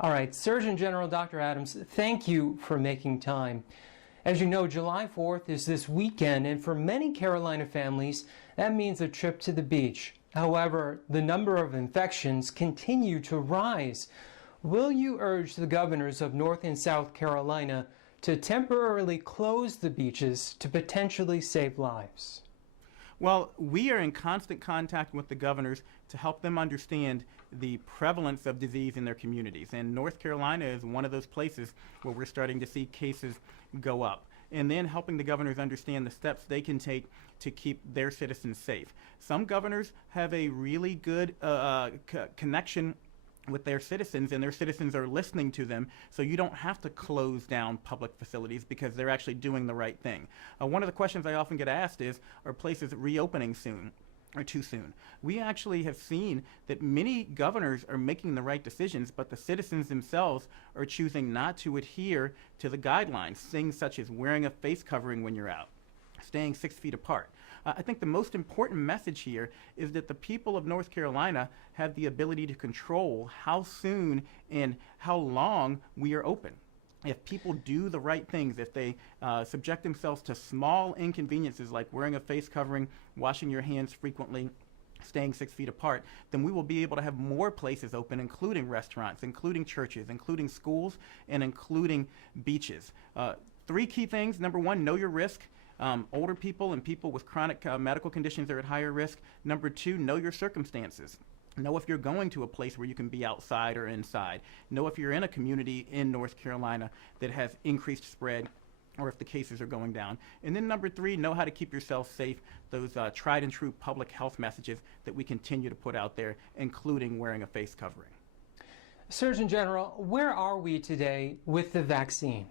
All right, Surgeon General Dr. Adams, thank you for making time. As you know, July 4th is this weekend, and for many Carolina families, that means a trip to the beach. However, the number of infections continue to rise. Will you urge the governors of North and South Carolina to temporarily close the beaches to potentially save lives? Well, we are in constant contact with the governors to help them understand the prevalence of disease in their communities. And North Carolina is one of those places where we're starting to see cases go up. And then helping the governors understand the steps they can take to keep their citizens safe. Some governors have a really good connection with their citizens, and their citizens are listening to them, so you don't have to close down public facilities because they're actually doing the right thing. One of the questions I often get asked is, are places reopening soon or too soon? We actually have seen that many governors are making the right decisions, but the citizens themselves are choosing not to adhere to the guidelines, things such as wearing a face covering when you're out, staying 6 feet apart. I think the most important message here is that the people of North Carolina have the ability to control how soon and how long we are open. If people do the right things, if they subject themselves to small inconveniences like wearing a face covering, washing your hands frequently, staying 6 feet apart, then we will be able to have more places open, including restaurants, including churches, including schools, and including beaches. 3 key things. Number 1, know your risk. Older people and people with chronic medical conditions are at higher risk. Number 2, know your circumstances. Know if you're going to a place where you can be outside or inside. Know if you're in a community in North Carolina that has increased spread or if the cases are going down. And then number 3, know how to keep yourself safe. Those tried and true public health messages that we continue to put out there, including wearing a face covering. Surgeon General, where are we today with the vaccine?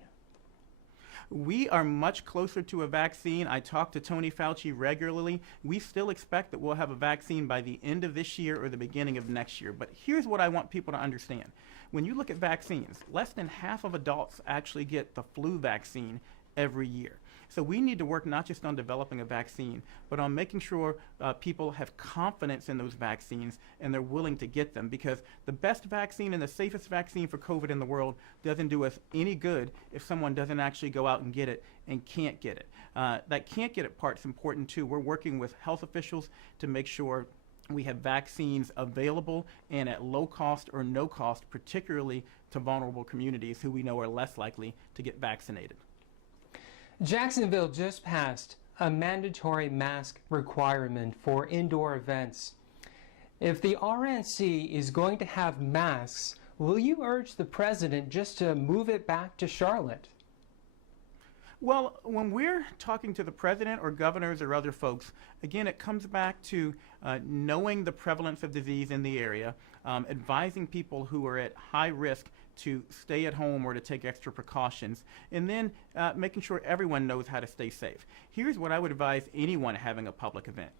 We are much closer to a vaccine. I talk to Tony Fauci regularly. We still expect that we'll have a vaccine by the end of this year or the beginning of next year. But here's what I want people to understand. When you look at vaccines, less than half of adults actually get the flu vaccine every year. So we need to work not just on developing a vaccine, but on making sure people have confidence in those vaccines and they're willing to get them, because the best vaccine and the safest vaccine for COVID in the world doesn't do us any good if someone doesn't actually go out and get it and can't get it. That can't get it part's important too. We're working with health officials to make sure we have vaccines available and at low cost or no cost, particularly to vulnerable communities who we know are less likely to get vaccinated. Jacksonville just passed a mandatory mask requirement for indoor events. If the RNC is going to have masks, will you urge the president just to move it back to Charlotte? Well, when we're talking to the president or governors or other folks, again, it comes back to knowing the prevalence of disease in the area, advising people who are at high risk to stay at home or to take extra precautions, and then making sure everyone knows how to stay safe. Here's what I would advise anyone having a public event.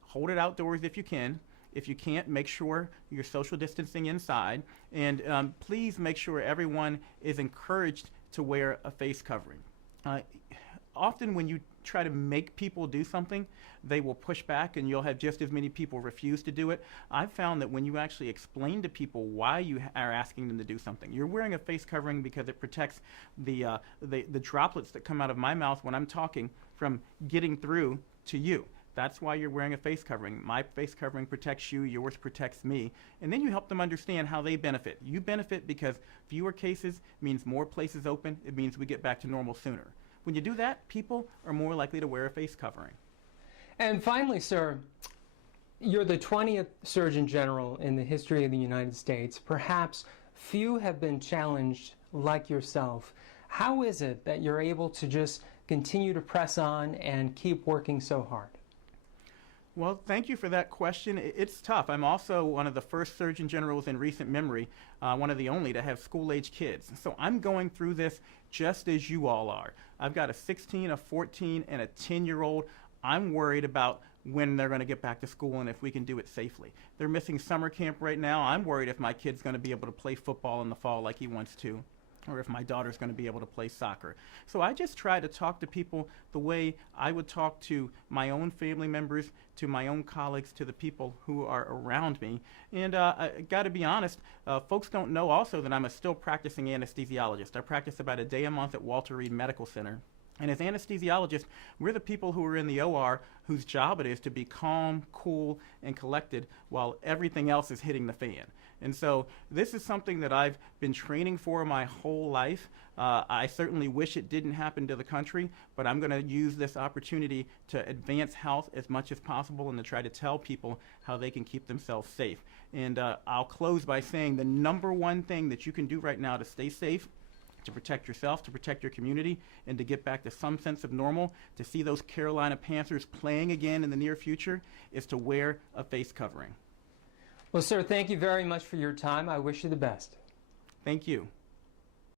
Hold it outdoors if you can. If you can't, make sure you're social distancing inside, and please make sure everyone is encouraged to wear a face covering. Often when you try to make people do something, they will push back and you'll have just as many people refuse to do it. I've found that when you actually explain to people why you are asking them to do something, you're wearing a face covering because it protects the droplets that come out of my mouth when I'm talking from getting through to you. That's why you're wearing a face covering. My face covering protects you, yours protects me. And then you help them understand how they benefit. You benefit because fewer cases means more places open. It means we get back to normal sooner. When you do that, people are more likely to wear a face covering. And finally, sir, you're the 20th Surgeon General in the history of the United States. Perhaps few have been challenged like yourself. How is it that you're able to just continue to press on and keep working so hard? Well, thank you for that question. It's tough. I'm also one of the first Surgeon Generals in recent memory, one of the only to have school-age kids. So I'm going through this just as you all are. I've got a 16, a 14, and a 10-year-old. I'm worried about when they're going to get back to school and if we can do it safely. They're missing summer camp right now. I'm worried if my kid's going to be able to play football in the fall like he wants to. or if my daughter's going to be able to play soccer. So I just try to talk to people the way I would talk to my own family members, to my own colleagues, to the people who are around me. And I got to be honest, folks don't know also that I'm a still practicing anesthesiologist. I practice about a day a month at Walter Reed Medical Center. And as anesthesiologists, we're the people who are in the OR whose job it is to be calm, cool, and collected while everything else is hitting the fan. And so this is something that I've been training for my whole life. I certainly wish it didn't happen to the country, but I'm going to use this opportunity to advance health as much as possible and to try to tell people how they can keep themselves safe. And I'll close by saying the number one thing that you can do right now to stay safe, to protect yourself, to protect your community, and to get back to some sense of normal, to see those Carolina Panthers playing again in the near future, is to wear a face covering. Well, sir, thank you very much for your time. I wish you the best. Thank you.